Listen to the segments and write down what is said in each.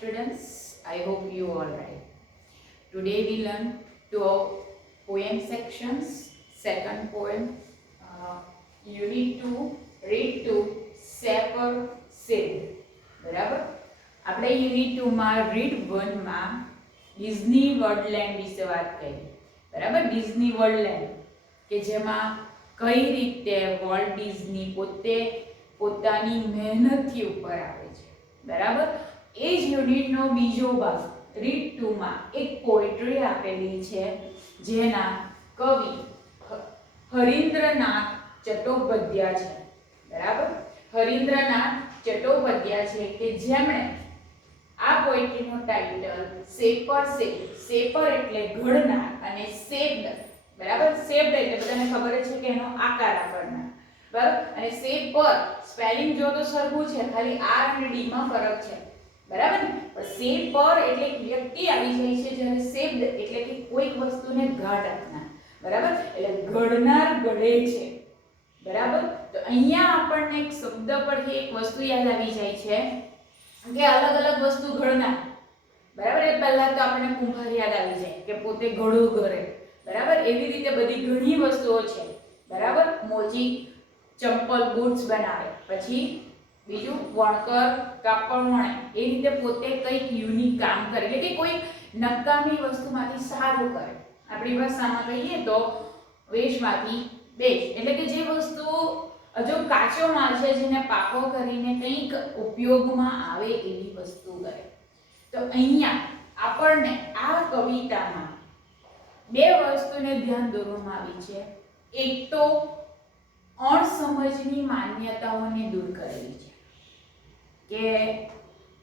students. I hope you all right. Today we learn two poem sections. Second poem, Unit 2, Read to Sapper Said. બરાબર. આપણે unit 2 માં read 1 માં Disney વર્લ્ડલેન્ડ વિશે વાત કરી. બરાબર, ડિઝની વર્લ્ડલેન્ડ કે જેમાં કઈ રીતે વોલ્ટ ડિઝની પોતે પોતાની મહેનતથી ઉપર આવે છે. બરાબર, એ જ યુનિટનો બીજો ભાગ રીડ 2 માં એક પોએટ્રી આપેલી છે જેના કવિ હરીન્દ્રનાથ ચટ્ટોપાધ્યાય છે. બરાબર, હરીન્દ્રનાથ ચટ્ટોપાધ્યાય છે કે જેમણે આ પોએટ્રીનો ટાઇટલ સેપર સેડ, સેપર એટલે ઘડનાર અને સેડ, બરાબર, શેપ્ડ એટલે બધાને ખબર છે કે એનો આકાર આપનાર, બરાબર, અને સેપર સ્પેલિંગ જો તો સરખું છે, ખાલી આર અને ડી માં ફરક છે. બરાબર ને? પણ સેપર એટલે એક વ્યક્તિ આવી જાય છે, જ્યારે શેપ્ડ એટલે કે કોઈક વસ્તુને ઘાટ આપનાર. બરાબર, એટલે ઘડનાર ઘડે છે. બરાબર, તો અહીંયા આપણને એક શબ્દ પરથી એક વસ્તુ યાદ આવી જાય છે કે અલગ અલગ વસ્તુ ઘડનાર. બરાબર, એ પહેલા તો આપણને કુંભાર યાદ આવી જાય કે પોતે ઘડું ઘરે. બરાબર, એવી રીતે બધી ઘણી વસ્તુઓ છે. બરાબર, મોજી ચંપલ બૂટ્સ બનાવે, પછી બીજું વણકર કાપડ વણે, એ રીતે પોતે કંઈક યુનિક કામ કરે, એટલે કે કોઈ નકામી વસ્તુમાંથી સારું કરે. આપણી ભાષામાં કહીએ તો વેશમાંથી બેશ, એટલે કે જે વસ્તુ જો કાચો માલ છે જેને પાકો કરીને કંઈક ઉપયોગમાં આવે એવી વસ્તુ કરે. તો અહીંયા આપણને આ કવિતામાં બે વસ્તુને ધ્યાન દોરવામાં આવી છે. એક તો અણસમજની માન્યતાઓને દૂર કરેલી છે કે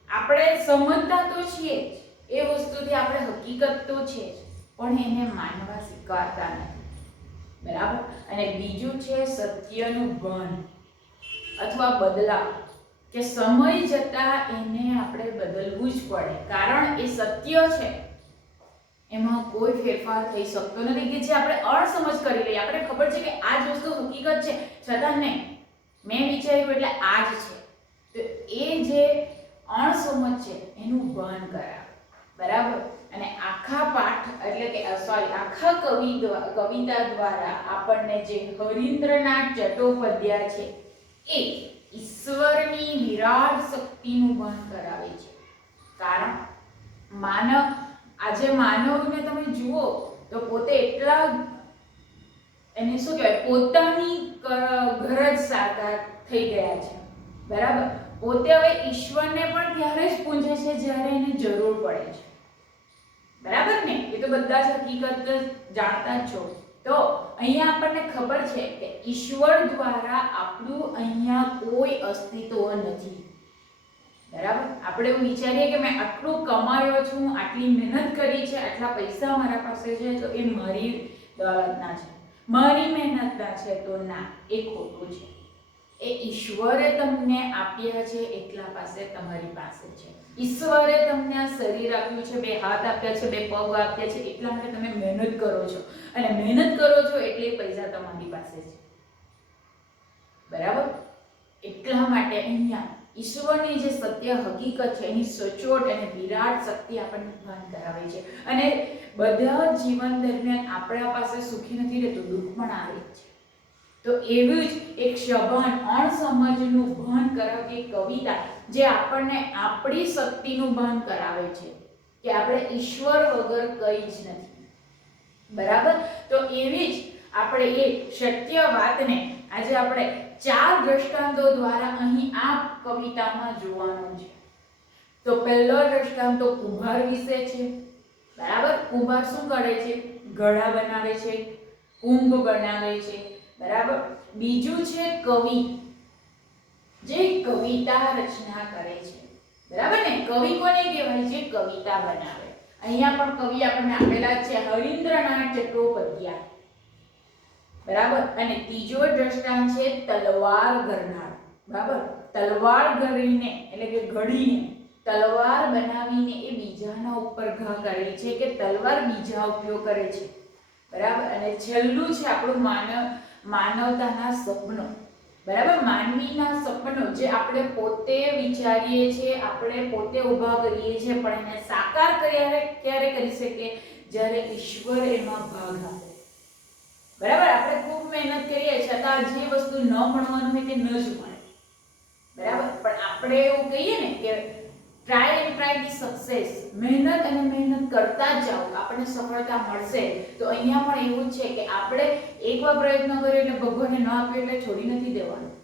આપણે સમજતા તો છીએ જ, એ વસ્તુથી આપણે હકીકત તો છે જ, પણ એને માનવા સ્વીકારતા નથી. બરાબર, અને બીજું છે સત્યનું ભાન અથવા બદલાવ, કે સમય જતા એને આપણે બદલવું જ પડે, કારણ એ સત્ય છે, એમાં કોઈ ફેરફાર થઈ શકતો નથી. કે જે આપણે અણસમજ કરી લઈએ, આપણે ખબર છે કે આ જ વસ્તુ હકીકત છે, છતાં નહીં, મેં વિચાર્યું એટલે આ જ છે, તો એ જે અણસમજ છે એનું ભાન કરાવે. બરાબર, અને આખા પાઠ એટલે કે આખા કવિતા દ્વારા આપણને જે હરીન્દ્રનાથ ચટ્ટોપાધ્યાય છે એ ઈશ્વરની વિરાટ શક્તિનું ભાન કરાવે છે. કારણ આજે માનવને તમે જુઓ તો પોતે એટલા એને શું કહેવાય, પોતાની ગરજ સાકાર થઈ ગયા છે. બરાબર, પોતે હવે ઈશ્વરને પણ ત્યારે જ પૂજે છે જ્યારે એને જરૂર પડે છે. બરાબર ને? એ તો બધા જ હકીકત જાણતા જ છો. તો અહીંયા આપણને ખબર છે કે ઈશ્વર દ્વારા આપણું અહીંયા કોઈ અસ્તિત્વ નથી. બરાબર, આપણે એવું વિચારીએ કે મેં આટલું કમાયો છું, આટલી મહેનત કરી છે, આટલા પૈસા મારા પાસે છે, તો એ મારી દોલતના છે, મારી મહેનતના છે, તો ના, એ ખોટું છે. એ ઈશ્વરે તમને આપ્યા છે એટલા પાસે તમારી પાસે છે. ઈશ્વરે તમને આ શરીર આપ્યું છે, બે હાથ આપ્યા છે, બે પગ આપ્યા છે, એટલા માટે તમે મહેનત કરો છો, અને મહેનત કરો છો એટલે પૈસા તમારી પાસે છે. બરાબર, એટલા માટે અહીંયા ઈશ્વરની જે સત્ય હકીકત છે એની સચોટ અને વિરાટ શક્તિ આપણને ભાન કરાવે છે. અને બધા જીવન દરમિયાન આપણા પાસે સુખી નથી રહેતું, દુઃખ પણ આવે છે. તો એવું જ એક સભાન અણસમજનું ભાન કરાવતી કવિતા જે આપણને આપણી શક્તિનું ભાન કરાવે છે કે આપણે ઈશ્વર વગર કંઈ જ નથી. બરાબર, તો એવી જ આપણે એ સત્ય વાતને આજે આપણે 4 દ્રષ્ટાંતો દ્વારા અહીં આ કવિતામાં જોવાનું છે. તો પહેલો દ્રષ્ટાંત તો કુંભાર વિશે છે. બરાબર, કુંભાર શું કરે છે? ઘડા બનાવે છે, કુંભ બનાવે છે. બરાબર, બીજું છે કવિ, જે કવિતા રચના કરે છે. બરાબર ને? કવિ કોને કહેવાય? જે કવિતા બનાવે. અહીંયા પણ કવિ આપણને આપેલા છે હરીન્દ્રનાથ ચટ્ટોપાધ્યાય. બરાબર, અને ત્રીજો દ્રષ્ટાંત છે તલવાર ઘડનાર. બરાબર, તલવાર ઘડીને એટલે કે ઘડીને તલવાર બનાવીને એ બીજાના ઉપર ઘા કરે છે, કે તલવાર બીજા ઉપયોગ કરે છે. બરાબર, અને છેલ્લું છે આપણું માનવતાના સપનો. બરાબર. માનવીના સપનો જે આપણે પોતે વિચારીએ છીએ, આપણે પોતે ઊભા કરીએ છીએ, પણ એને સાકાર ક્યારે કરી શકીએ? જ્યારે ઈશ્વર એમાં ભાગ આપે. બરાબર. આપણે ખૂબ મહેનત કરીએ છતાં જે વસ્તુ ન મળવાનું હોય તે ન જ મળે. બરાબર. પણ આપણે એવું કહીએ ને કે try and try the success, મહેનત અને મહેનત કરતા જ જાઓ, આપણને સફળતા મળશે. તો અહીંયા પણ એવું છે કે આપણે એકવાર પ્રયત્ન કર્યો એટલે ભગવાનને ન આપ્યો એટલે છોડી નથી દેવાનું.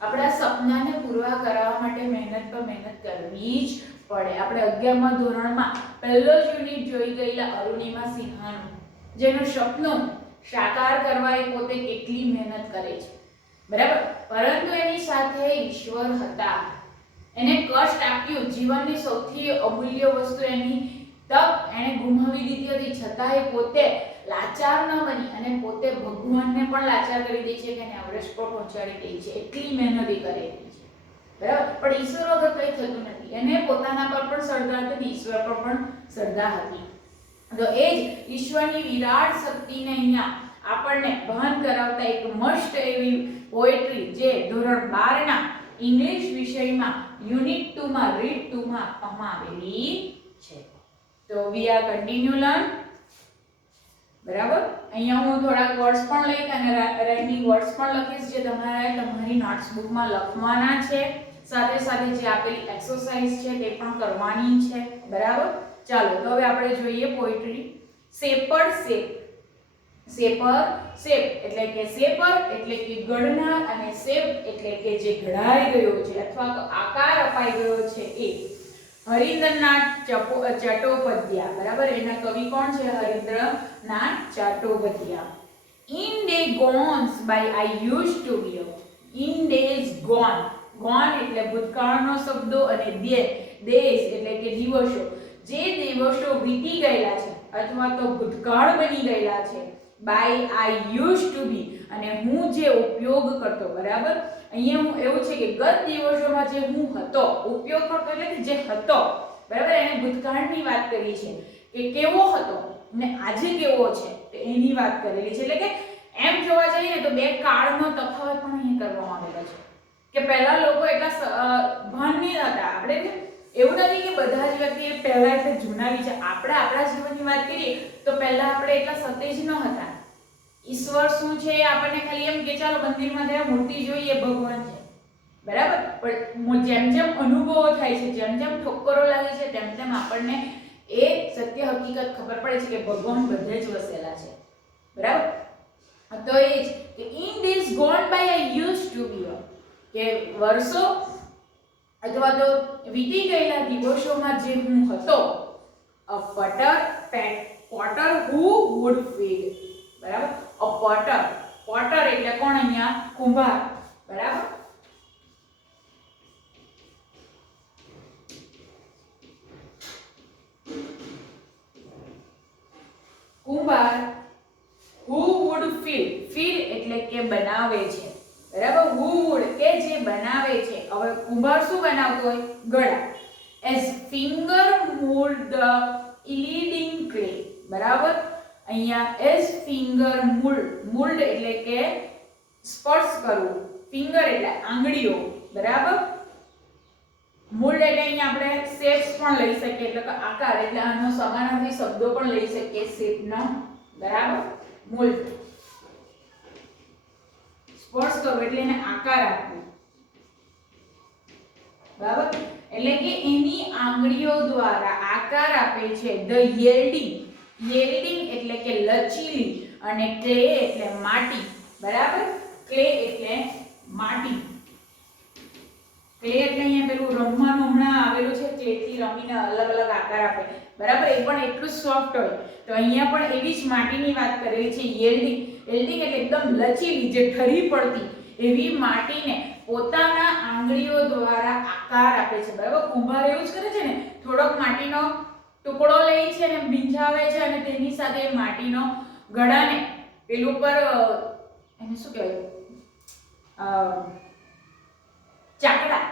આપણા સપનાને પૂરા કરવા માટે મહેનત પર મહેનત કરવી જ પડે. આપણે 11મા ધોરણમાં પહેલો જ યુનિટ જોઈ ગયેલા અરુણિમા સિન્હાનું, જેનું સપનું સાકાર કરવા એ પોતે કેટલી મહેનત કરે છે. બરાબર. પરંતુ એની સાથે ઈશ્વર હતા. એને કષ્ટ આપ્યું, જીવનની સૌથી અમૂલ્ય વસ્તુ એની તક એને ગુમાવી દીધી હતી, છતાં એ પોતે લાચાર ન બની અને પોતે ભગવાનને પણ લાચાર કરી દે છે કે એને એવરેસ્ટ પર પહોંચાડી દે છે. એટલી મહેનત કરેલી છે. બરાબર. પણ ઈશ્વર વગર કંઈ થતું નથી. એને પોતાના પર પણ શ્રદ્ધા હતી, ઈશ્વર પર પણ શ્રદ્ધા હતી. તો એ જ ઈશ્વરની વિરાટ શક્તિને અહીંયા આપણને ભાન કરાવતા એક મસ્ત એવી પોએટ્રી જે ધોરણ 12 ના ઇંગ્લિશ વિષયમાં યુનિટ 2 માં રીડ 2 માં આપવામાં આવેલી છે. તો વી આર કન્ટિન્યુ લર્ન. બરાબર. અહીંયા હું થોડાક વર્ડ્સ પણ લઈશ અને રાઇટિંગ વર્ડ્સ પણ લખીશ જે તમારે તમારી નોટ્સબુકમાં લખવાના છે. સાથે સાથે જે આપેલી એક્સરસાઇઝ છે તે પણ કરવાની છે. બરાબર. ચાલો તો હવે આપણે જોઈએ poetry. Shaper shape. Shaper shape એટલે કે શેપર એટલે કે ઘડનાર અને શેપ એટલે કે જે ઘડાઈ ગયો છે અથવા તો આકાર અપાઈ ગયો છે એ. હરિન્દ્રનાથ ચટ્ટોપાધ્યાય. બરાબર. એના કવિ કોણ છે? હરિન્દ્રનાથ Chattopadhyay. In day gones by I used to be. In days gone. Gone એટલે ભૂતકાળનો શબ્દો અને days એટલે કે દિવસો. જે દિવસો વીતી ગયેલા છે અથવા તો ભૂતકાળ બની ગયેલા છે, by I used to be અને હું જે ઉપયોગ કરતો. બરાબર. અહીંયા હું એવું છે કે ગત દિવસોમાં જે હું હતો, ઉપયોગ કરતો એટલે કે જે હતો. બરાબર. એને ભૂતકાળની વાત કરી છે કે કેવો હતો ને આજે કેવો છે એની વાત કરેલી છે. એટલે કે એમ જોવા જઈએ તો બે કાળનો તફાવત પણ અહીં કરવામાં આવેલો છે કે પહેલા લોકો એટલા ભાનની હતા. આપણે એવું નથી કે બધા જ વ્યક્તિ પહેલા એટલે જૂના વિચાર. આપણે આપણા જીવનની વાત કરીએ તો પહેલા આપણે એટલા સતેજ ન હતા. ઈશ્વર શું છે આપણને ખાલી એમ કે ચાલો મંદિરમાં ગયા, મૂર્તિ જોઈએ, ભગવાન છે. બરાબર. પણ જેમ જેમ અનુભવો થાય છે, જેમ જેમ ઠોકરો લાગે છે, તેમ તેમ આપણને એ સત્ય હકીકત ખબર પડે છે કે ભગવાન બધે જ વસેલા છે. બરાબર. તો એ જ કે in days gone by I used to be, કે વર્ષો અથવા તો વીતી ગયેલા દિવસોમાં જે હું હતો. a potter who would feed. બરાબર. a potter એટલે કોણ? અહીંયા કુંભાર. બરાબર. કુંભાર who would feed એટલે કે બનાવે છે. બરાબર. who would કે જે બનાવે છે. હવે કુંભાર શું બનાવતો હોય? ઘડા. as finger mold the yielding clay. બરાબર. અહીંયા as finger mold એટલે કે સ્પર્શ કરવું. finger એટલે આંગળીઓ. બરાબર. mold એટલે અહીંયા આપણે શેપ્સ પણ લઈ શકીએ એટલે કે આકાર. એટલે આનો સમાનાર્થી શબ્દો પણ લઈ શકીએ શેપનો. બરાબર. mold સ્પર્શ કરવો એટલે એને આકાર આપવો. બરાબર. એટલે કે એની આંગળીઓ દ્વારા આકાર આપે છે. the yielding એટલે કે લચીલી અને clay એટલે માટી. બરાબર. clay એટલે માટી. clay એટલે અહીંયા પેલું રમવાનું હમણાં આવેલું છે, clay થી રમીને અલગ અલગ આકાર આપે. બરાબર. એ પણ એટલું સોફ્ટ હોય. તો અહીંયા પણ એવી જ માટીની વાત કરેલી છે. yielding એટલે એકદમ લચીલી, જે ઠરી પડતી એવી માટીને પોતાના આંગળીઓ દ્વારા આકાર આપે છે. બરાબર. કુંભાર એવું જ કરે છે ને, થોડોક માટીનો ટુકડો લે છે અને ભીંજાવે છે અને તેની સાથે માટીનો ઘડાને પેલું પર એને શું કહેવાય, ચાકડા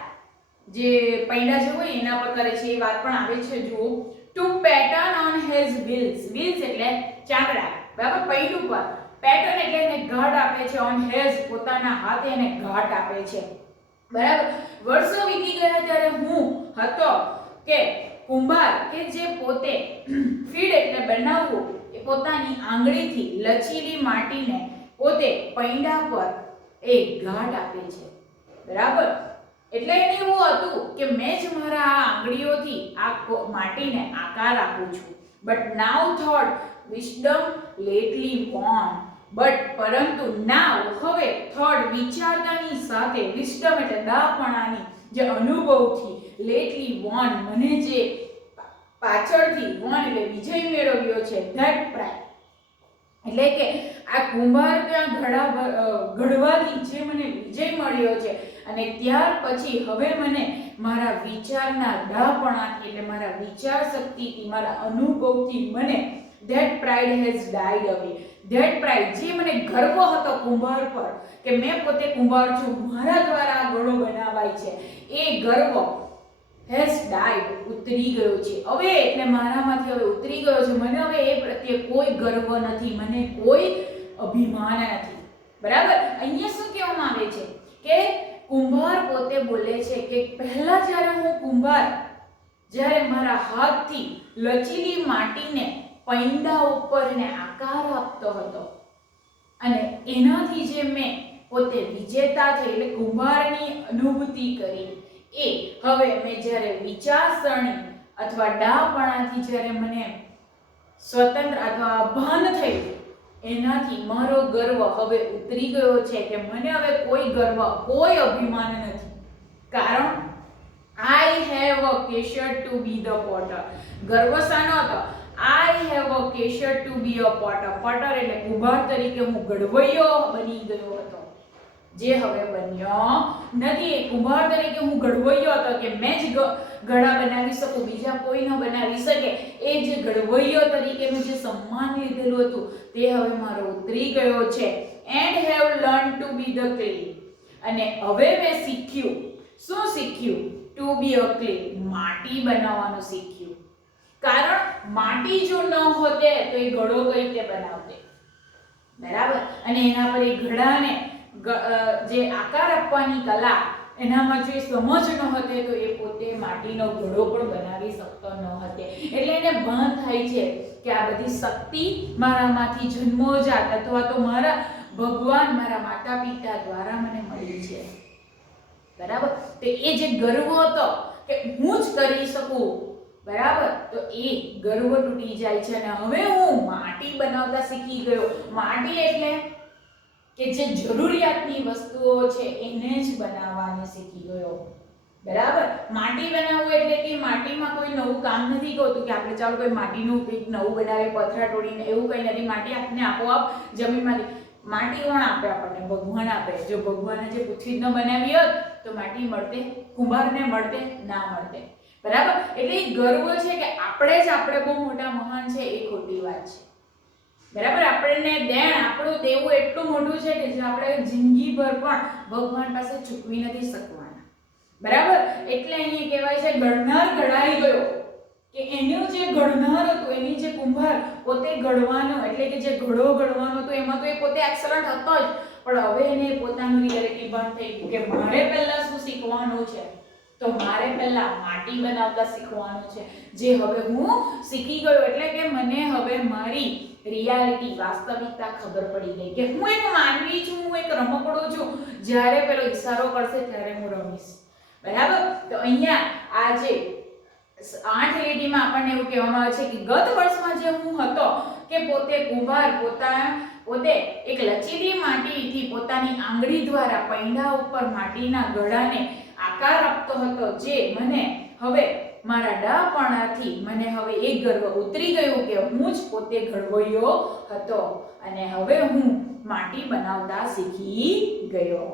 જે પૈડા જે હોય એના પર કરે છે. એ વાત પણ આવે છે. જુઓ. to pattern on his wheels એટલે ચાકડા. બરાબર. પૈડું પર પેટર્ન એટલે એને ઘાટ આપે છે, ઓન હેઝ પોતાના હાથે એને ઘાટ આપે છે, બરાબર. વર્ષો વીતી ગયા ત્યારે હું હતો કે કુંભાર કે જે પોતે ફીડ એટલે બનાવવું એ પોતાની આંગળીથી લચીલી માટીને પોતે પૈંડા પર એ ઘાટ આપે છે, બરાબર. એટલે એને એવું હતું કે મેં જ મારા આ આંગળીઓથી આ માટીને આકાર આપું છું. But now thought wisdom લેટલી Born, but પરંતુ નાવ હવે થોટ વિચારતાની સાથે વિઝડમ એટલે દાપણાની જે અનુભવથી લેટલી વોન મને જે પાછળથી વોન એટલે વિજય મેળવ્યો છે, ધેટ પ્રાઇડ એટલે કે આ કુંભાર ત્યાં ઘડવાથી જે મને વિજય મળ્યો છે અને ત્યાર પછી હવે મને મારા વિચારના દાપણાથી એટલે મારા વિચાર શક્તિથી મારા અનુભવથી મને ધેટ પ્રાઇડ હેઝ ડાઈડ અવે. ધેટ પ્રાઇડ જે મને ગર્વ હતો કુંભાર પર કે મેં પોતે કુંભાર છું, મારા દ્વારા આ ઘડો બનાવાય છે, એ ગર્વ હેઝ ડાઈડ ઉતરી ગયો છે. હવે એટલે મારામાંથી હવે ઉતરી ગયો છે. મને હવે એ પ્રત્યે કોઈ ગર્વ નથી, મને કોઈ અભિમાન નથી, બરાબર. અહીંયા શું કહેવામાં આવે છે કે કુંભાર પોતે બોલે છે કે પહેલા જ્યારે હું કુંભાર જ્યારે મારા હાથથી લચીલી માટીને પૈંડા ઉપર એને આકાર આપતો હતો અને એનાથી જે મેં પોતે વિજેતા થઈ એટલે કુંભારની અનુભૂતિ કરી, એ હવે મેં જ્યારે વિચારસરણી અથવા ડાપણાથી જ્યારે મને સ્વતંત્ર અથવા ભાન થયું, એનાથી મારો ગર્વ હવે ઉતરી ગયો છે કે મને હવે કોઈ ગર્વ કોઈ અભિમાન નથી. કારણ આઈ હેવ અ કેશર ટુ બી ધ પોટર. ગર્વ શાનો હતો? આઈ હેવ અ કેશર to be a potter. Potter એટલે કુંભાર તરીકે હું ઘડવૈયો બની ગયો હતો, જે હવે બન્યો નથી. એ કુંભાર તરીકે હું ઘડવૈયો હતો કે મેં જ ઘડા બનાવી શકું, બીજા કોઈ ન બનાવી શકે, એ જે ઘડવૈયો તરીકેનું જે સન્માન લીધેલું હતું તે હવે મારો ઉતરી ગયો છે. And have learn to be the clay. અને હવે મેં શીખ્યું, શું શીખ્યું? ટુ બી અ ક્લે, માટી બનાવવાનું શીખ્યું. કારણ માટી જો ન હોતે તો એ ઘડો કઈ રીતે બનાવતે, બરાબર. અને એના પર એ ઘડાને જે આકાર આપવાની કલા એનામાં જો સમજ ન હતે તો એ પોતે માટીનો ઘડો પણ બનાવી શકતો ન હતે. એટલે એને ભાન થાય છે કે આ બધી શક્તિ મારામાંથી જન્મોજાત અથવા તો મારા ભગવાન મારા માતા પિતા દ્વારા મને મળી છે, બરાબર. તો એ જે ગર્વ હતો કે હું જ કરી શકું, બરાબર, તો એ ગર્વ તૂટી જાય છે. અને હવે હું માટી બનાવતા શીખી ગયો. માટી એટલે કે જે જરૂરિયાતની વસ્તુઓ છે એને જ બનાવવાનું શીખી ગયો, બરાબર. માટી બનાવવું એટલે કે માટીમાં કોઈ નવું કામ નથી હોતું કે આપણે ચાલો કોઈ માટીનું કંઈક નવું બનાવે, પથરા તોડીને, એવું કંઈ નથી. માટી આપણને આપોઆપ જમીનમાંથી, માટી કોણ આપે આપણને? ભગવાન આપે. જો ભગવાને જે પૃથ્વી ન બનાવી હોત તો માટી મળતે? કુંભારને મળતે? ના મળતે, બરાબર. એટલે એ ગર્વ છે કે આપણે બહુ મોટા મહાન છે, એ ખોટી વાત છે, બરાબર. આપણને દેણ આપણું દેવું એટલું મોટું છે કે જે આપણે જિંદગીભર પણ ભગવાન પાસે ચૂકવી નથી શકવાના, બરાબર. એટલે અહીંયા કહેવાય છે ઘડનાર ઘડાઈ ગયો, કે એનું જે ઘડનાર હતું, એની જે કુંભાર પોતે ઘડવાનો એટલે કે જે ઘડો ઘડવાનો હતો એમાં તો એ પોતે એક્સલન્ટ હતો જ, પણ હવે એને પોતાનું રિયાલિટી બંધ થઈ ગયું કે મારે પહેલા શું શીખવાનું છે? તો મારે પહેલા માટી બનાવતા શીખવાનું છે, જે હવે હું શીખી ગયો. એટલે કે મને હવે મારી રિયાલિટી વાસ્તવિકતા ખબર પડી ગઈ કે હું એક માનવી છું, હું એક રમકડો છું, જ્યારે પેલો ઈશારો કરશે ત્યારે હું રમીશ, બરાબર. તો અહીંયા આ જે 8 લીટીમાં આપણને એવું કહેવામાં આવે છે કે ગત વર્ષમાં જે હું હતો કે પોતે કુંભાર પોતે એક લચીલી માટીથી પોતાની આંગળી દ્વારા પૈંડા ઉપર માટીના ઘડાને આકાર આપતો હતો, જે મને હવે મારા ડાપણાથી મને હવે એક ગર્વ ઉતરી ગયું કે હું જ પોતે ઘડવૈયો હતો અને હવે હું માટી બનાવતા શીખી ગયો,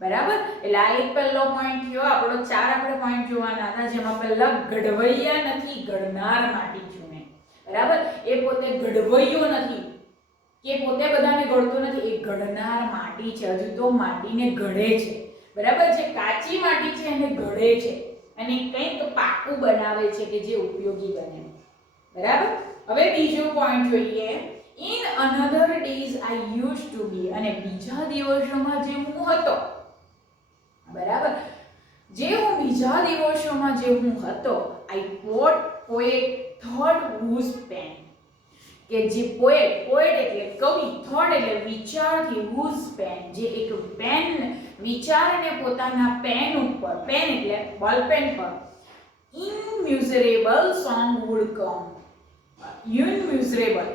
બરાબર. એટલે આ એક પહેલો પોઈન્ટ થયો આપણો. 4 આપણે પોઈન્ટ જોવાના હતા, જેમાં પહેલા ઘડવૈયા નથી, ઘડનાર માટી છું મેં, બરાબર. એ પોતે ઘડવૈયો નથી કે પોતે બધાને ઘડતો નથી, એ ઘડનાર માટી છે. હજુ તો માટીને ઘડે છે, બરાબર. જે કાચી માટી છે એને ઘડે છે અને કંઈક પાકું બનાવે છે કે જે ઉપયોગી બને, બરાબર. હવે બીજો પોઈન્ટ જોઈએ. In a another days I used to be, અને બીજા દિવસોમાં જે હું હતો, બરાબર, જે હું બીજા દિવસોમાં જે હું હતો, I poet thought whose pen, કે જે પોએટ એટલે કવિ, થોટ એટલે વિચારથી, whose pen જે એક પેન વિચારને પોતાના પેન ઉપર, પેન એટલે બોલપેન પર, immeasurable song would come, innumerable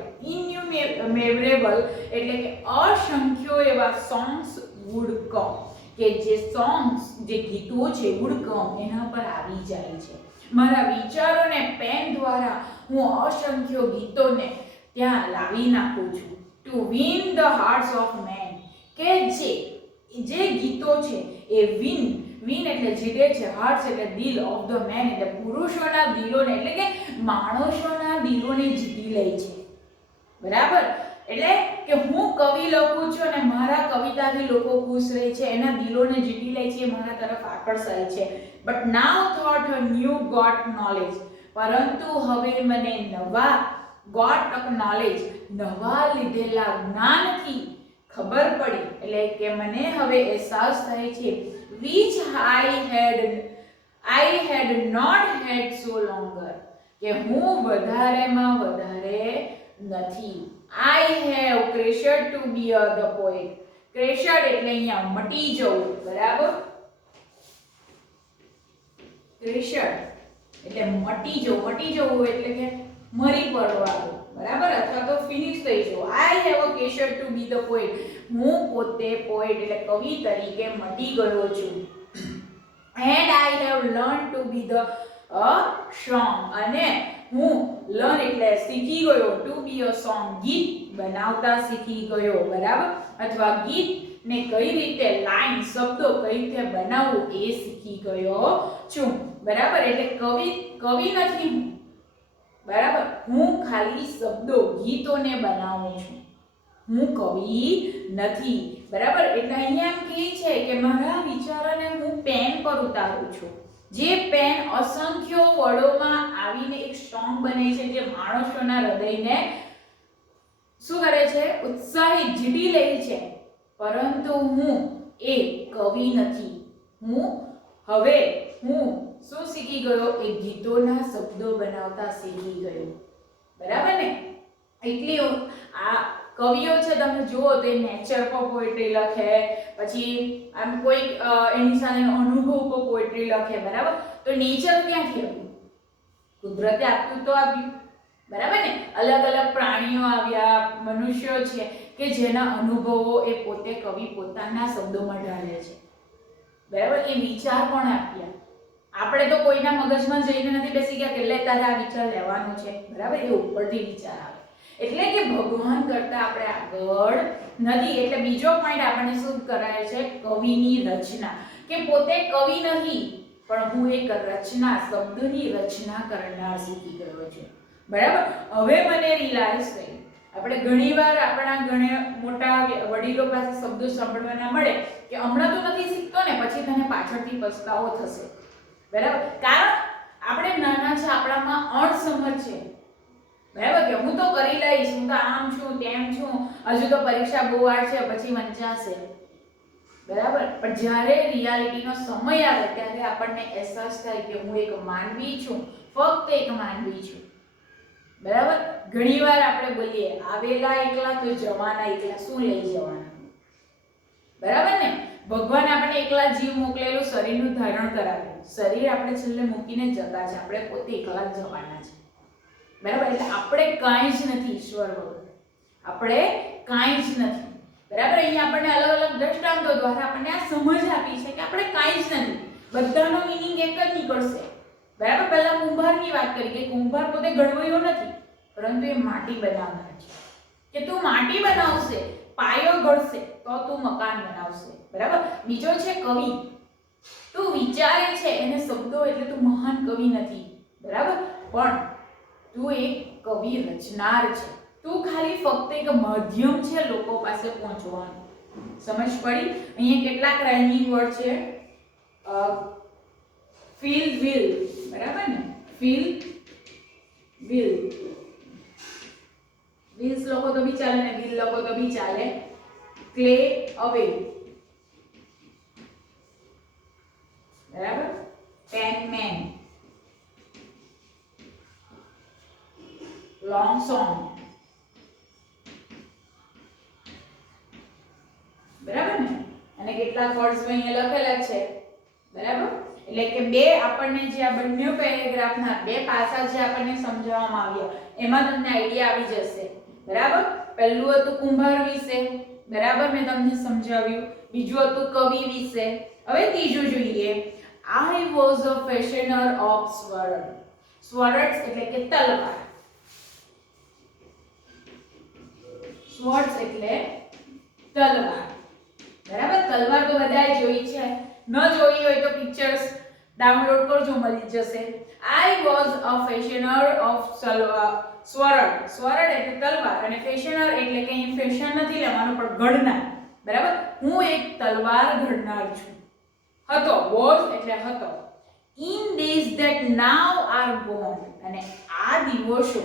એટલે કે અસંખ્ય એવા songs would come, કે જે songs જે ગીતો છે would come એના પર આવી જાય છે. મારા વિચારોને પેન દ્વારા હું અસંખ્ય ગીતોને ત્યાં લાવી નાખું છું. To win the hearts of men, કે જે ગીતો છે એ વિન એટલે જીતે છે, હાર્ટ્સ એટલે દિલ, ઓફ ધ મેન એટલે પુરુષોના દિલોને, એટલે કે માણસોના દિલોને જીતી લે છે. બરાબર, એટલે કે હું કવિ લખું છું અને મારા કવિતાથી લોકો ખુશ રહે છે, એના દિલોને જીતી લે છે, મારા તરફ આકર્ષાય છે. But now thought new got knowledge, પરંતુ હવે મને નવા ગોટ નોલેજ નવા લીધેલા જ્ઞાનથી ખબર પડી, એટલે કે મને હવે અહેસાસ થાય છે, which I had not had so longer, કે હું વધારેમાં વધારે નથી. I have crashed to be the poet, crashed એટલે અહીંયા મટી જવું, બરાબર, crashed એટલે મટી જવું એટલે કે મરી પડવાનું, બરાબર, અથવા તો ફિનિશ થઈ જવું. I have crashed to be the poet, હું પોતે પોએટ એટલે કવિ તરીકે મટી ગયો છું. And I have learned to be the song, અને હું લર્ન એટલે શીખી ગયો, ટુ બી અ સોંગ ગીત બનાવતા શીખી ગયો, બરાબર, અથવા ગીત ને કઈ રીતે લાઈન શબ્દો કઈ રીતે બનાવવું એ શીખી ગયો છું, બરાબર. એટલે કવિ નથી હું, બરાબર, હું ખાલી શબ્દો ગીતોને બનાવું છું, હું કવિ નથી, બરાબર. એટલે અહીંયા એમ કહે છે કે મારા વિચારોને હું પેન પર ઉતારું છું, જે પેન અસંખ્ય વડોમાં આવીને એક સોંગ બને છે, જે માણસોના હૃદયને શું કરે છે, ઉત્સાહિત જીતી લે છે. પરંતુ હું એ કવિ નથી, હું શું શીખી ગયો, એ ગીતોના શબ્દો બનાવતા શીખી ગયો, બરાબર ને. એટલે આ કવિઓ છે, તમે જુઓ તો એ નેચર પર પોએટ્રી લખે, પછી આમ કોઈ એની સાથે અનુભવ પર પોએટ્રી લખે, બરાબર. તો નેચર ક્યાંથી આવ્યું? કુદરતે આપ્યું તો આવ્યું, બરાબર ને. અલગ અલગ પ્રાણીઓ આવ્યા, મનુષ્યો છે કે જેના અનુભવો એ પોતે કવિ પોતાના શબ્દોમાં ઢાળે છે, બરાબર. એ વિચાર પણ આપ્યા, આપણે તો કોઈના મગજમાં જઈને નથી બેસી ગયા કે લે તારે આ વિચાર લેવાનો છે, બરાબર. એ ઉપરથી વિચાર આવે, એટલે કે ભગવાન કરતા આપણે આગળ નથી. એટલે બીજો પોઈન્ટ આપણને શું કરાય છે, કવિની રચના, કે પોતે કવિ નથી પણ હું એક રચના, શબ્દની રચના કરનાર શીખી ગયો છું, બરાબર. હવે મને રિયલાઇઝ થયું, આપણે ઘણીવાર આપણા ઘણા મોટા વડીલો પાસે શબ્દો સાંભળવાના મળે કે હમણાં તો નથી શીખતો ને પછી તને પાછળથી પસ્તાવો થશે, બરાબર. કારણ આપણે નાના છે, આપણામાં અણસમજ છે, બરાબર, કે હું તો કરી લઈશ, હું તો આમ છું તેમ છું, હજુ તો પરીક્ષા બહુ વાર છે, પછી વંચાશે, બરાબર. પણ જ્યારે રિયાલિટીનો સમય આવે ત્યારે આપણને અહેસાસ થાય કે હું એક માનવી છું, ફક્ત એક માનવી છું, બરાબર. ઘણીવાર આપણે બોલીએ આવેલા એકલા તો જવાના એકલા, શું લઈ જવાના, બરાબર ને. ભગવાન આપણે એકલા જીવ મોકલેલું, શરીરનું ધારણ કરાવ્યું, શરીર આપણે છેલ્લે મૂકીને જતા છે, આપણે પોતે એકલા જ જવાના છે, બરાબર. એટલે આપણે કાંઈ જ નથી ઈશ્વર વગર, આપણે કાંઈ જ નથી, બરાબર. અહીંયા આપણને અલગ અલગ દ્રષ્ટાંતો દ્વારા આપણને આ સમજ આપી છે કે આપણે કાંઈ જ નથી, બધાનો મીનિંગ એક જ નીકળશે, બરાબર. પહેલા કુંભારની વાત કરી કે કુંભાર પોતે ઘડવૈયો નથી, પરંતુ એ માટી બનાવનાર છે, કે તું માટી બનાવશે, પાયો ઘડશે તો તું મકાન બનાવશે, બરાબર. બીજો છે કવિ, તું વિચારે છે એને શબ્દો એટલે તું મહાન કવિ નથી, બરાબર, પણ તું એક કવિ રચનાર છે, તું ખાલી ફક્ત એક માધ્યમ છે લોકો પાસે પહોંચવાનું. સમજ પડી? અહીંયા કેટલાક રાઇમિંગ વર્ડ છે, ફીલ વિલ, બરાબર ને, ફીલ વિલ, વ્હીલ્સ લખો તો બી ચાલે ને વ્હીલ લખો તો બી ચાલે. ક્લે અવે, બરાબર. પેનમેન, લોંગ સોંગ, બરાબર ને. અને કેટલાક વર્ડ્સ અહીંયા લખેલા છે, બરાબર. એટલે કે બે આપણને જે આ બંને પેરેગ્રાફના બે પાસા જે આપણને સમજાવવામાં આવ્યા એમાં તમને આઈડિયા આવી જશે, બરાબર. પહેલું હતું કુંભાર વિશે, બરાબર, મેં તમને સમજાવ્યું. બીજું હતું કવિ વિશે. હવે ત્રીજું જોઈએ. I was a fashioner of swords. Swords એટલે કે તલવાર. Swords એટલે તલવાર, બરાબર. તલવાર તો બધાએ જોઈ છે, ન જોઈ હોય તો પિક્ચર્સ ડાઉનલોડ કરજો, મળી જશે. I was a fashioner of sword. Sword એટલે તલવાર અને fashioner એટલે કે અહીં ફેશન નથી લેવાનું પણ ઘડનાર, બરાબર. હું એક તલવાર ઘડનાર છું. હતો, was એટલે હતો. In days that now are gone, અને આ દિવસો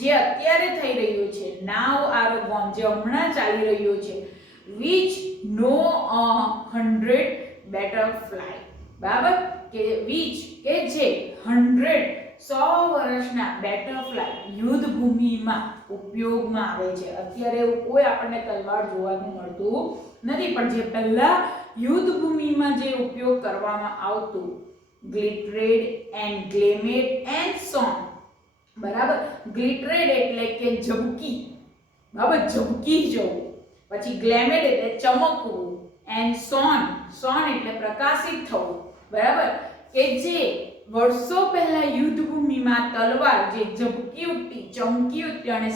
જે અત્યારે થઈ રહ્યું છે, now are gone જે હમણાં ચાલી રહ્યું છે, which no 100 better fly, બરાબર. કે which કે જે 100 વર્ષના બેટર ફ્લાય યુદ્ધ ભૂમિમાં ઉપયોગમાં આવે છે. અત્યારે એવું કોઈ આપણને તલવાર જોવાનું મળતું નથી, પણ જે પહેલા યુદ્ધ ભૂમિમાં જે ઉપયોગ કરવામાં આવતું, ગ્લિટરેડ એન્ડ ગ્લેમેડ એન્ડ સોન, બરાબર. ગ્લિટરેડ એટલે કે ઝબકી, બરાબર, ઝબકી જવું. પછી ગ્લેમેડ એટલે ચમકવું, એન્ડ સોન, સોન એટલે પ્રકાશિત થવું, બરાબર. કે જે વર્ષો પહેલા યુદ્ધ ભૂમિમાં તલવાર જે ઝબકી ઉઠતી, ચમકી ઉઠતી અને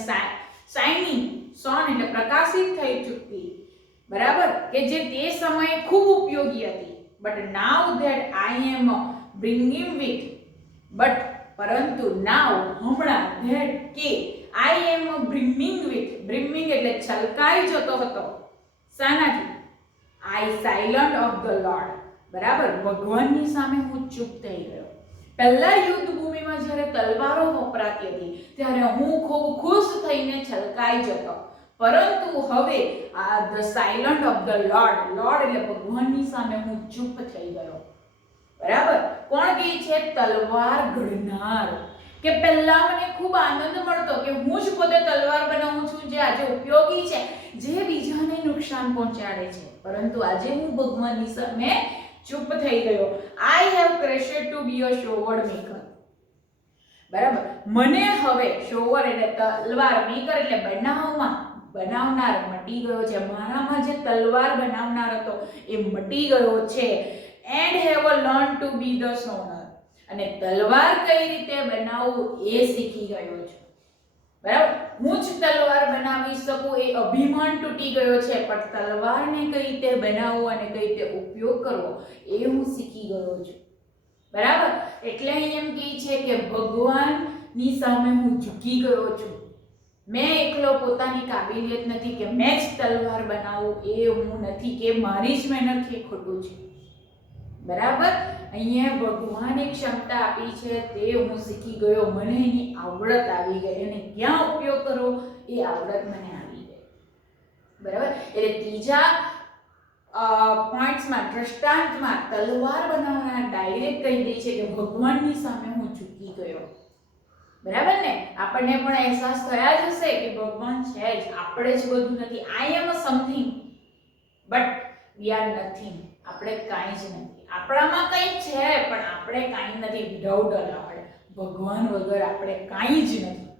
શાઇનિંગ, સોન એટલે પ્રકાશિત થઈ ચૂકતી, બરાબર. કે જે તે સમયે ખૂબ ઉપયોગી હતી. But now that I am bringing with, but પરંતુ નાઉ હમણાં, ધેટ કે I am brimming with, brimming એટલે છલકાઈ જતો હતો. શાનાથી? I silent of the Lord, બરાબર. ભગવાનની સામે હું ચૂપ થઈ ગયો. પહેલા યુદ્ધ ભૂમિમાં જ્યારે તલવારો વપરાતી હતી ત્યારે હું ખૂબ ખુશ થઈને છલકાઈ જતો, પરંતુ હવે આ the silent of the lord, lord એટલે ભગવાનની સામે હું ચૂપ થઈ ગયો, બરાબર. કોણ કહે છે? તલવાર ઘડનાર. કે પહેલા મને ખૂબ આનંદ મળતો કે હું જ પોતે તલવાર બનાવું છું જે આજે ઉપયોગી છે, જે બીજાને નુકસાન પહોંચાડે છે, પરંતુ આજે હું ભગવાનની સામે ચૂપ થઈ ગયો. I have crashed to be a sword maker, બરાબર. મને હવે શોવર એટલે તલવાર, મેકર એટલે બનાવનાર મટી ગયો છે. મારામાં જે તલવાર બનાવનાર હતો એ મટી ગયો છે. And have learn to be the sonar, અને તલવાર કઈ રીતે બનાવવું એ શીખી ગયો છું, બરાબર. હું જ તલવાર બનાવી શકું એ અભિમાન તૂટી ગયો છે, પણ તલવારને કઈ રીતે બનાવવું અને કઈ રીતે ઉપયોગ કરવો એ હું શીખી ગયો છું, બરાબર. એટલે અહીં એમ કહે છે કે ભગવાનની સામે હું ઝૂકી ગયો છું. મેં એકલો પોતાની કાબિલિયત નથી કે મેં જ તલવાર બનાવું, એ હું નથી કે મારી જ મહેનતથી ખોટું છે, બરાબર. અહીંયા ભગવાને ક્ષમતા આપી છે તે હું શીખી ગયો, મને એની આવડત આવી ગઈ અને ક્યાં ઉપયોગ કરવો એ આવડત મને આવી ગઈ, બરાબર. એટલે ત્રીજા પોઈન્ટ્સમાં, દ્રષ્ટાંતમાં તલવાર બનાવનાર ડાયરેક્ટ કહી દે છે કે ભગવાનની સામે હું ઝૂકી ગયો, બરાબર ને. આપણને પણ અહેસાસ થયા જ હશે કે ભગવાન છે જ, આપણે જ બધું નથી. I am a something but we are nothing, આપણે કાંઈ જ નથી. આપણામાં કંઈ છે પણ આપણે કાંઈ નથી. વિધાઉટ અ લોર્ડ, ભગવાન વગર આપણે કાંઈ જ નથી,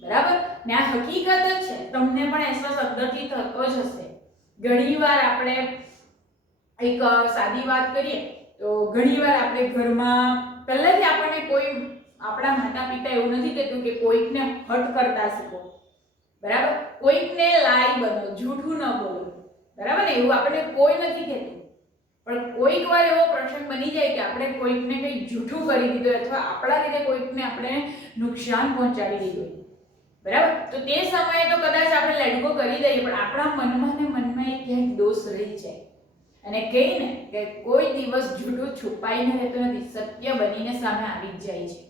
બરાબર ને. આ હકીકત જ છે. તમને પણ અહેસાસ અંદરથી થતો જ હશે. ઘણીવાર આપણે એક સાદી વાત કરીએ તો ઘણીવાર આપણે ઘરમાં પહેલેથી આપણને કોઈ આપણા માતા પિતા એવું નથી કહેતું કે કોઈકને હટ કરતા શીખો, બરાબર. કોઈકને લાઈ બનો, જૂઠું ન બોલો, બરાબર ને. એવું આપણને કોઈ નથી કહેતું, પણ કોઈક વાર એવો પ્રસંગ બની જાય કે આપણે કોઈકને કંઈ જૂઠું કરી દીધું અથવા આપણા લીધે કોઈકને આપણે નુકસાન પહોંચાડી દીધું, બરાબર. તો તે સમયે તો કદાચ આપણે લેટ ગો કરી દઈએ, પણ આપણા મનમાં ને મનમાં એક ક્યાંક દોષ રહી જાય. અને કહીને કે કોઈ દિવસ જૂઠું છુપાઈને રહેતું નથી, સત્ય બનીને સામે આવી જ જાય છે,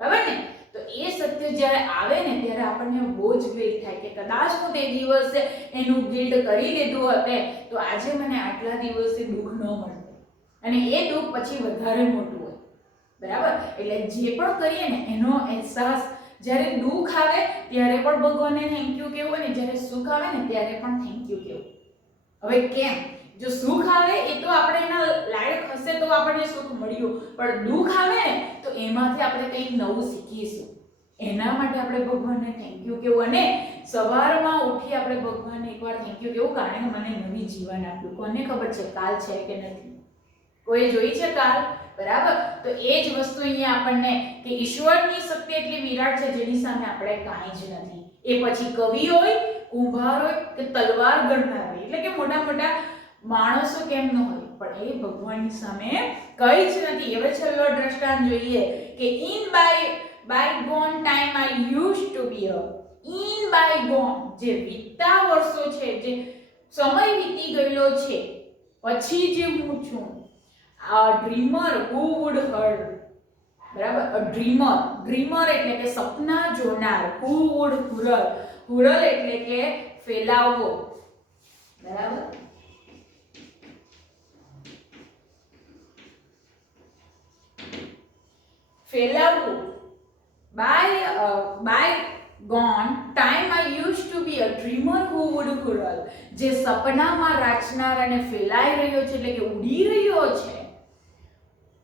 બરાબર ને. તો એ સત્ય જ્યારે આવે ને ત્યારે આપણને બહુ જ ગિલ્ટ થાય કે કદાચ હું તે દિવસે એનું ગિલ્ટ કરી લીધું હોત તો આજે મને આટલા દિવસે દુઃખ ન મળત, અને એ દુઃખ પછી વધારે મોટું હોય, બરાબર. એટલે જે પણ કરીએ ને એનો અહેસાસ, જ્યારે દુઃખ આવે ત્યારે પણ ભગવાનને થેન્ક યુ કહેવું, અને જ્યારે સુખ આવે ને ત્યારે પણ થેન્ક યુ કહેવું. હવે કેમ? જો સુખ આવે એ તો આપણે એના લાયક હશે તો આપણને સુખ મળ્યું, પણ દુઃખ આવે ને તો એમાંથી આપણે કંઈક નવું શીખીશું. એના માટે આપણે ભગવાનને થેન્ક યુ કહેવું, અને સવારમાં ઉઠી આપણે ભગવાનને એકવાર થેન્ક યુ કહેવું, કારણ કે મને નવી જીવન આપ્યું. કોને ખબર છે કાલ છે કે નથી? કોઈ જોઈ છે કાલ? બરાબર. તો એ જ વસ્તુ અહીંયા આપણને કે ઈશ્વરની શક્તિ એટલી વિરાટ છે જેની સામે આપણે કાંઈ જ નથી. એ પછી કવિ હોય, કુંભાર હોય કે તલવાર ગણનાર હોય, એટલે કે મોટા મોટા માણસો કેમ ન હોય, પણ એ ભગવાનની સામે કંઈ જ નથી. હવે છેલ્લો દ્રષ્ટાંત જોઈએ કે in bygone time I used to be a. In bygone, જે વીતતા વર્ષો છે, જે સમય વીતી ગયેલો છે, પછી જે હું છું, a dreamer who would heard, બરાબર. a dreamer એટલે કે સપના જોનાર, who would હુરલ એટલે કે ફેલાવવો, બરાબર. ફેલાવવું. Bygone time I used to be a dreamer who would whirl, જે સપનામાં રાચનાર અને ફેલાઈ રહ્યો છે, એટલે કે ઉડી રહ્યો છે.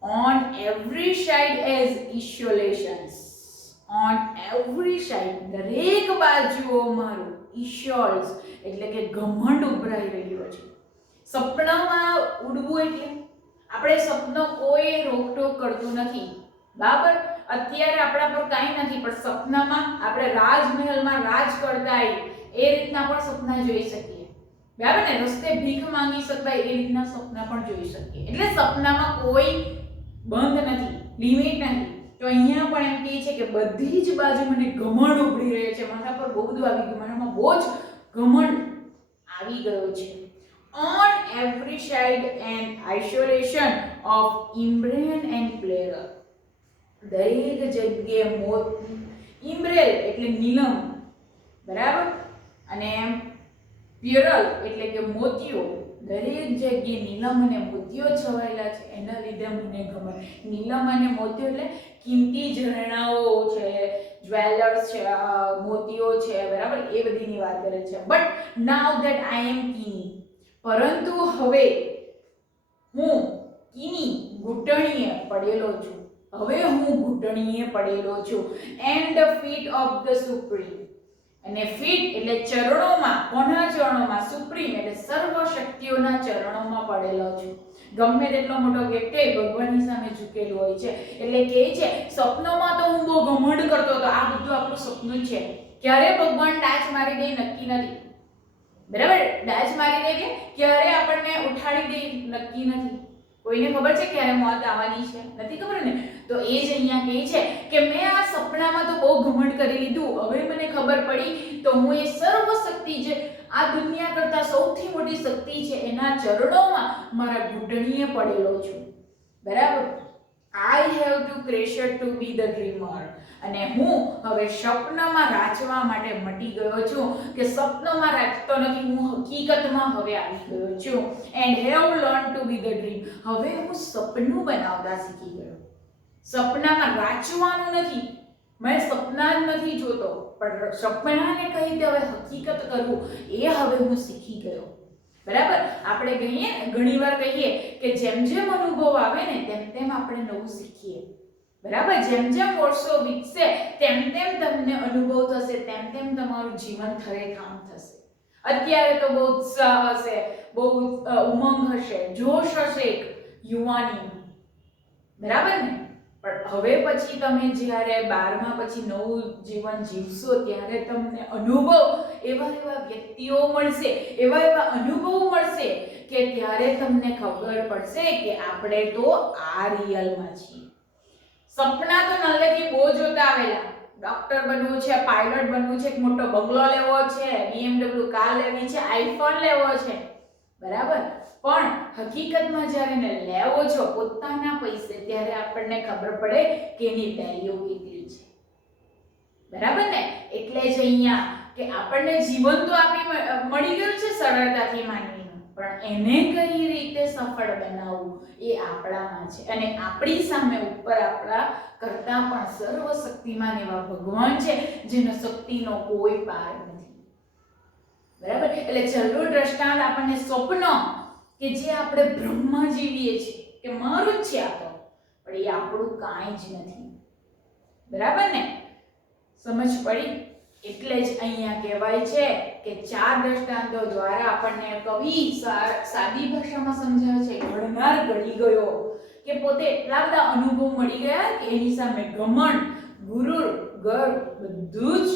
On every side as isolations, on every side, દરેક બાજુઓ મારું, issues એટલે કે ઘમંડ ઉભરાઈ રહ્યો છે. સપનામાં ઉડવું એટલે આપણે સપનો કોઈ રોકટોક કરતું નથી, બરાબર. અત્યારે આપણા પર કાંઈ નથી, પણ સપનામાં આપણે રાજમહેલમાં રાજ કરતા એ રીતના પણ સપના જોઈ શકીએ, બરાબર ને. રસ્તે ભીખ માંગી શકાય એ રીતના સપના પણ જોઈ શકીએ. એટલે સપનામાં કોઈ બંધ નથી, લિમિટ નથી. તો અહીંયા પણ એમ કહે છે કે બધી જ બાજુ મને ઘમંડ ઉભરી રહ્યો છે, મારા પર બહુ બધું આવી ગયું, મારામાં બહુ જ ઘમંડ આવી ગયો છે. On every side an isolation of embrace and pleasure, દરેક જગ્યાએ મોત, ઇમ્બ્રેલ એટલે નીલમ, બરાબર, અને પ્યુરલ એટલે કે મોતીઓ. દરેક જગ્યાએ નીલમ અને મોતીઓ છવાયેલા છે, એના લીધે મને ગમે. નીલમ અને મોતીઓ એટલે કિંમતી ઝરણાઓ છે, જ્વેલર્સ છે, મોતીઓ છે, બરાબર, એ બધીની વાત કરે છે. બટ નાઉ ધેટ આઈ એમ કીની, પરંતુ હવે હું કીની, ઘૂંટણીએ પડેલો છું. હવે હું ઘૂંટણીએ પડેલો છું. And feet of the supreme, અને ફીટ એટલે ચરણોમાં. કોના ચરણોમાં? સુપ્રીમ એટલે સર્વ શક્તિઓના ચરણોમાં પડેલો છું. ગમે તેટલો મોટો વ્યક્તિ ભગવાનની સામે ઝૂકેલો હોય છે. એટલે કહે છે સપનોમાં તો હું બહુ ઘમંડ કરતો હતો, આ બધું આપણું સપનું છે. ક્યારે ભગવાન ડાચ મારી દે નક્કી નથી, બરાબર. ડાચ મારી દે કે ક્યારે આપણને ઉઠાડી દે નક્કી નથી. કોઈને ખબર છે ક્યારે મોત આવવાની છે? નથી ખબર ને. તો એ જ અહીંયા કહે છે કે મેં આ સપનામાં તો બહુ ઘમંડ કરી લીધું, હવે મને ખબર પડી તો હું એ સર્વ શક્તિ, જે આ દુનિયા કરતા સૌથી મોટી શક્તિ છે, એના ચરણોમાં મારા ઘૂંટણીએ પડેલો છું, બરાબર. I have to creation to be the dreamer, અને હું હવે સપનામાં રાચવા માટે મટી ગયો છું, કે સપનામાં રાચતો નથી, હું હકીકતમાં હવે આવી ગયો છું. And have learned to be the dream, હવે હું સપનું બનાવતા શીખી ગયો. સપનામાં રાચવાનું નથી, મેં સપના જ નથી જોતો, પણ સપનાને કઈ રીતે હવે હકીકત કરવું એ હવે હું શીખી ગયો, બરાબર. આપણે ઘણીવાર કહીએ કે જેમ જેમ અનુભવ આવે ને તેમ તેમ આપણે નવું શીખીએ, બરાબર. જેમ જેમ વર્ષો વીતશે તેમ તેમ તમને અનુભવ થશે, તેમ તેમ તમારું જીવન થરેખામ થશે. અત્યારે તો બહુ ઉત્સાહ હશે, બહુ ઉમંગ હશે, જોશ હશે યુવાની, બરાબર ને. પણ હવે પછી તમે જ્યારે 12મા પછી નવું જીવન જીવશો ત્યારે તમને અનુભવ, એવા વ્યક્તિઓ મળશે, એવા અનુભવ મળશે કે ત્યારે તમને ખબર પડશે કે આપણે તો આ રિયલમાં છીએ. સપના તો નલ્લેથી બહુ જોતા આવેલા, ડોક્ટર બનવું છે, પાયલટ બનવું છે, મોટો બંગલો લેવો છે, BMW કાર લેવી છે, આઈફોન લેવો છે, બરાબર. પણ હકીકતમાં જ્યારે એને લેવો છો પોતાના પૈસે, ત્યારે આપણને ખબર પડે કે એની વેલ્યુ કેટલી છે. બરાબર ને? એટલે જ અહીંયા કે આપણને જીવન તો મળી ગયું છે સરળતાથી માનવીનું, પણ એને કઈ રીતે સફળ બનાવવું એ આપણામાં છે. અને આપણી સામે ઉપર આપણા કરતા પણ સર્વશક્તિમાન એવા ભગવાન છે, જેનો શક્તિનો કોઈ પાર નથી. બરાબર? એટલે છેલ્લું દ્રષ્ટાંત આપણને સ્વપ્ન કે જે આપણે બ્રહ્મા જીવીએ છીએ કે મારું જ છે આ તો, પણ એ આપણું કાંઈ જ નથી. બરાબર ને? સમજ પડી? એટલે જ અહીંયા કહેવાય છે કે 4 દ્રષ્ટાંતો દ્વારા આપણને કવિ સાદી ભાષામાં સમજાવે છે. ઘડનાર ઘડી ગયો કે પોતે એટલા બધા અનુભવ મળી ગયા કે એની સામે ઘમંડ, ગુરુર, ગર્વ બધું જ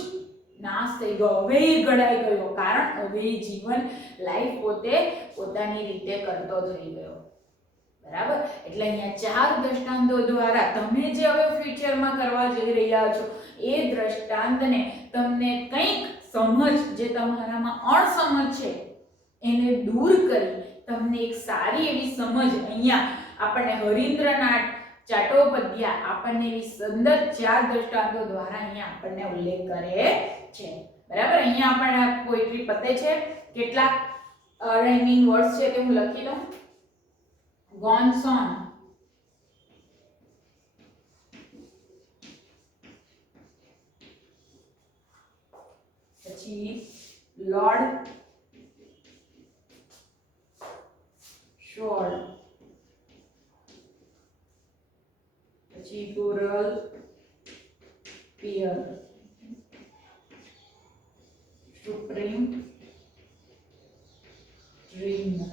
નાશ થઈ ગયો. હવે એ ઘડાઈ ગયો, કારણ હવે જીવન લાઈફ પોતે પોતાની રીતે કરતો થઈ ગયો. બરાબર? એટલે અહીંયા 4 દ્રષ્ટાંતો દ્વારા તમે જે હવે ફ્યુચરમાં કરવા જઈ રહ્યા છો એ દ્રષ્ટાંતને તમને કંઈક સમજ જે તમારામાં અણસમજ છે એને દૂર કરી તમને એક સારી એવી સમજ અહીંયા આપણને હરીન્દ્રનાથ ચાટ્ટોપાધ્યાય આપણને એવી સુંદર 4 દ્રષ્ટાંતો દ્વારા અહીંયા આપણને ઉલ્લેખ કરે છે. બરાબર? અહીંયા આપણને પોએટ્રી પતે છે. કેટલાક રાઇમિંગ વર્ડ્સ છે કે હું લખી લઉં. ગોન્સોન, પછી લોર્ડ શોર્ડ, પછી કોરલ પિયર, સુપ્રીમ ડ્રીમર.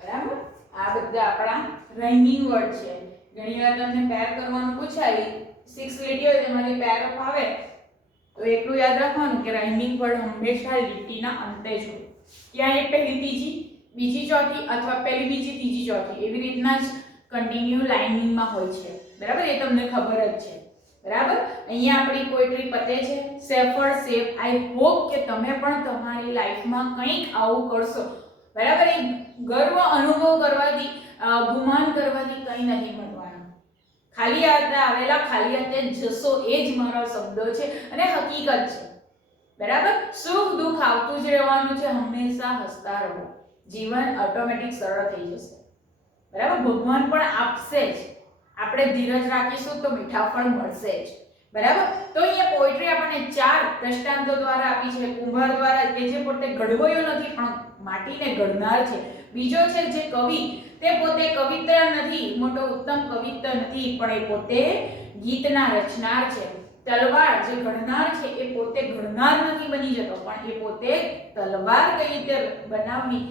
બરાબર? આ બધા આપણા રાઇમિંગ વર્ડ છે. ઘણી વાર તમને પેર કરવાનું પૂછાય, 6 લીટી હોય તેમાંથી પેર અપ આવે તો એટલું યાદ રાખવાનું કે રાઇમિંગ વર્ડ હંમેશા લીટીના અંતે જ હોય. ક્યાં એ પહેલી ત્રીજી બીજી ચોથી અથવા પહેલી બીજી ત્રીજી ચોથી એવી રીતના જ કન્ટિન્યુ લાઇનિંગમાં હોય છે. બરાબર? એ તમને ખબર જ છે. બરાબર? અહીંયા આપણી પોએટ્રી પતે છે. Safer safe. આઈ હોપ કે તમે પણ તમારી લાઈફમાં કંઈક આવું કરશો. બરાબર? એ ગર્વ અનુભવ કરવાથી ગુમાન કરવાથી કંઈ નથી મળવાનું. ખાલી હાથે આવેલા ખાલી હાથે જશો એ જ મારો શબ્દો છે અને હકીકત છે. બરાબર? સુખ દુઃખ આવતું જ રહેવાનું છે. હંમેશા હસતા રહો. જીવન ઓટોમેટિક સરળ થઈ જશે. બરાબર? ભગવાન પણ આપશે જ. આપણે ધીરજ રાખીશું તો મીઠા ફળ મળશે જ. બરાબર? તો અહીંયા પોએટ્રી આપણને 4 દ્રષ્ટાંતો દ્વારા આપી છે. કુંભાર દ્વારા કે જે પોતે ઘડવયો નથી પણ માટીને ઘડનાર છે. બીજો છે જે કવિ, તે પોતે કવિતા નથી, મોટો ઉત્તમ કવિતા નથી, પણ એ પોતે ગીતના રચનાર છે. તલવાર જે ઘડનાર છે એ પોતે ઘડનાર નથી બની જતો, પણ એ પોતે તલવાર કઈ રીતે બનાવવી